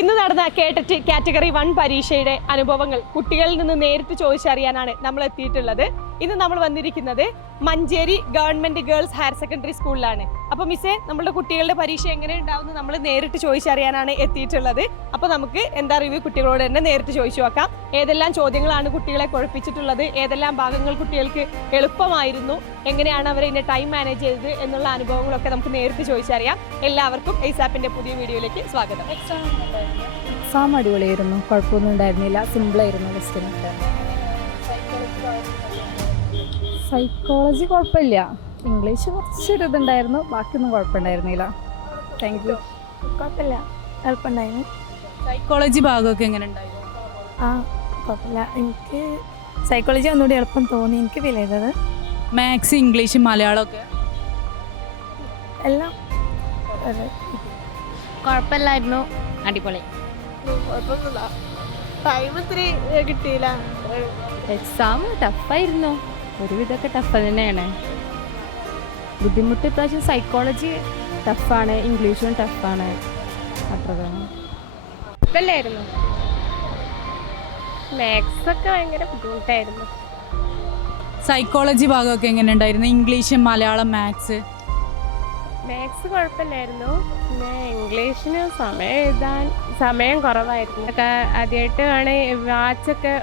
ഇന്ന് നടന്ന കേട്ടറ്റ് കാറ്റഗറി 1 പരീക്ഷയുടെ അനുഭവങ്ങൾ കുട്ടികളിൽ നിന്ന് നേരിട്ട് ചോദിച്ചറിയാനാണ് നമ്മൾ എത്തിയിട്ടുള്ളത്. ഇന്ന് നമ്മൾ വന്നിരിക്കുന്നത് Manjeri government girls higher secondary സ്കൂളിലാണ്. അപ്പോൾ മിസ്സേ, നമ്മുടെ കുട്ടികളുടെ പരീക്ഷ എങ്ങനെ ഉണ്ടാവുമെന്ന് നമ്മൾ നേരിട്ട് ചോദിച്ചറിയാനാണ് എത്തിയിട്ടുള്ളത്. അപ്പോൾ നമുക്ക് എന്താ റിവ്യൂ കുട്ടികളോട് തന്നെ നേരിട്ട് ചോദിച്ചു നോക്കാം. ഏതെല്ലാം ചോദ്യങ്ങളാണ് കുട്ടികളെ കുഴപ്പിച്ചിട്ടുള്ളത്, ഏതെല്ലാം ഭാഗങ്ങൾ കുട്ടികൾക്ക് എളുപ്പമായിരുന്നു, എങ്ങനെയാണ് അവർ ഇതിന്റെ ടൈം മാനേജ് ചെയ്തത് എന്നുള്ള അനുഭവങ്ങളൊക്കെ നമുക്ക് നേരിട്ട് ചോദിച്ചറിയാം. എല്ലാവർക്കും എയ്സാപ്പിന്റെ പുതിയ വീഡിയോയിലേക്ക് സ്വാഗതം. എക്സാം അടിപൊളിയായിരുന്നു, കുഴപ്പമൊന്നും ഉണ്ടായിരുന്നില്ല, സിമ്പിളായിരുന്നു. ടെസ്റ്റിനൊക്കെ സൈക്കോളജി കുഴപ്പമില്ല, ഇംഗ്ലീഷ് കുറച്ചൊരു ഇതുണ്ടായിരുന്നു, ബാക്കിയൊന്നും കുഴപ്പമുണ്ടായിരുന്നില്ല. Thank you. കുഴപ്പമില്ല, എളുപ്പമുണ്ടായിരുന്നു. സൈക്കോളജി ഭാഗമൊക്കെ എങ്ങനെ ഉണ്ടായിരുന്നു? കുഴപ്പമില്ല, എനിക്ക് സൈക്കോളജി ഒന്നുകൂടി എളുപ്പം തോന്നി, എനിക്ക് ഫീൽ ചെയ്തത്. മാത്സ്, ഇംഗ്ലീഷ്, മലയാളമൊക്കെ എല്ലാം കുഴപ്പമില്ലായിരുന്നു, അടിപൊളി. കുഴപ്പമൊന്നുമില്ല, ടൈം ഇത്തിരി കിട്ടിയില്ല. എക്സാം ടഫായിരുന്നു, ഒരുവിധമൊക്കെ ടഫ് തന്നെയാണ്. ബുദ്ധിമുട്ട് ഇപ്രാവശ്യം സൈക്കോളജി ടഫാണ്, ഇംഗ്ലീഷും ടഫാണ്. അത്ര തന്നെ. കുഴപ്പമില്ലായിരുന്നു. മാത്സ് ഒക്കെ ഭയങ്കര ബുദ്ധിമുട്ടായിരുന്നു. സൈക്കോളജി ഭാഗമൊക്കെ എങ്ങനെ ഉണ്ടായിരുന്നു? English, Malayalam, maths. മാത്സ് കുഴപ്പമില്ലായിരുന്നു. പിന്നെ ഇംഗ്ലീഷിന് സമയം കുറവായിരുന്നു. ആദ്യമായിട്ട് ആണ് വാച്ചൊക്കെ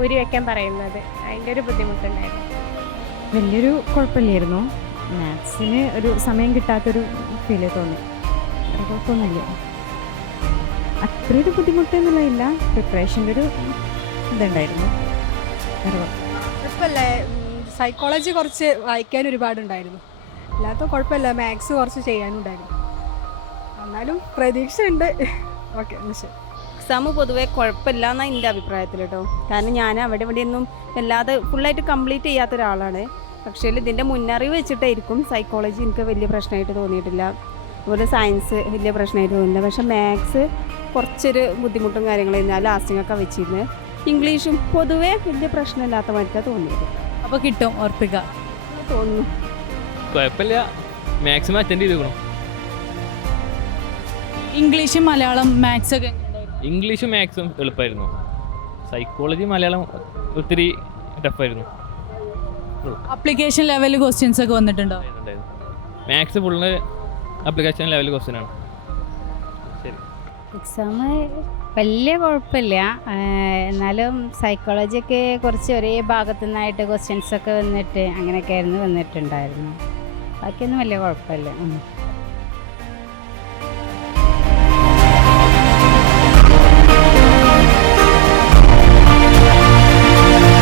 ഊരി വെക്കാൻ പറയുന്നത്, അതിൻ്റെ ഒരു ബുദ്ധിമുട്ടുണ്ടായിരുന്നു. വലിയൊരു കുഴപ്പമില്ലായിരുന്നു. മാത്സിന് ഒരു സമയം കിട്ടാത്തൊരു ഫീല് തോന്നി. അത്ര കുഴപ്പമൊന്നുമില്ല, അത്രയൊരു ബുദ്ധിമുട്ടൊന്നുമില്ല. പ്രിപ്പറേഷൻ്റെ ഒരു ഇതുണ്ടായിരുന്നു. കുഴപ്പമില്ല. സൈക്കോളജി കുറച്ച് വായിക്കാൻ ഒരുപാടുണ്ടായിരുന്നു, അല്ലാത്ത കുഴപ്പമില്ല. മാത്സ് കുറച്ച് ചെയ്യാനുണ്ടായിരുന്നു, എന്നാലും പ്രതീക്ഷയുണ്ട്. ഓക്കെ, ശരി. എക്സാം പൊതുവേ കുഴപ്പമില്ല എന്നാണ് എൻ്റെ അഭിപ്രായത്തിൽ കേട്ടോ. കാരണം ഞാൻ അവിടെ ഇവിടെയൊന്നും വല്ലാതെ ഫുള്ളായിട്ട് കംപ്ലീറ്റ് ചെയ്യാത്ത ഒരാളാണ്. പക്ഷേ ഇതിൻ്റെ മുന്നറിവ് വെച്ചിട്ടായിരിക്കും സൈക്കോളജി എനിക്ക് വലിയ പ്രശ്നമായിട്ട് തോന്നിയിട്ടില്ല. അതുപോലെ സയൻസ് വലിയ പ്രശ്നമായിട്ട് തോന്നില്ല. പക്ഷേ മാത്സ് കുറച്ചൊരു ബുദ്ധിമുട്ടും കാര്യങ്ങളും ഞാൻ ലാസ്റ്റിങ്ങൊക്കെ വെച്ചിരുന്നത്. ഇംഗ്ലീഷും പൊതുവേ വലിയ പ്രശ്നമില്ലാത്ത മാതിരിക്കാണ് തോന്നിയത്. അപ്പോൾ കിട്ടും, ഓർപ്പിക്കുക തോന്നുന്നു. കുഴപ്പമില്ല, മാക്സിമം അറ്റൻഡ് ചെയ്തേക്കണം. ഇംഗ്ലീഷ്, മലയാളം, മാത്സ് ഒക്കെ ഇംഗ്ലീഷും മാത്സും എളുപ്പമായിരുന്നു. സൈക്കോളജി, മലയാളം ഒത്തിരി ടഫായിരുന്നു. ആപ്ലിക്കേഷൻ ലെവൽ ക്വസ്റ്റ്യൻസ് ഒക്കെ വന്നിട്ടുണ്ടോ? Maths full application level question ആണ്. ശരി. എക്സാം വലിയ കുഴപ്പമില്ല, എന്നാലും സൈക്കോളജിയൊക്കെ കുറച്ച് ഒരേ ഭാഗത്തു നിന്നായിട്ട് ക്വസ്റ്റ്യൻസൊക്കെ വന്നിട്ട് അങ്ങനെയൊക്കെ ആയിരുന്നു വന്നിട്ടുണ്ടായിരുന്നു. ബാക്കിയൊന്നും വലിയ കുഴപ്പമില്ല.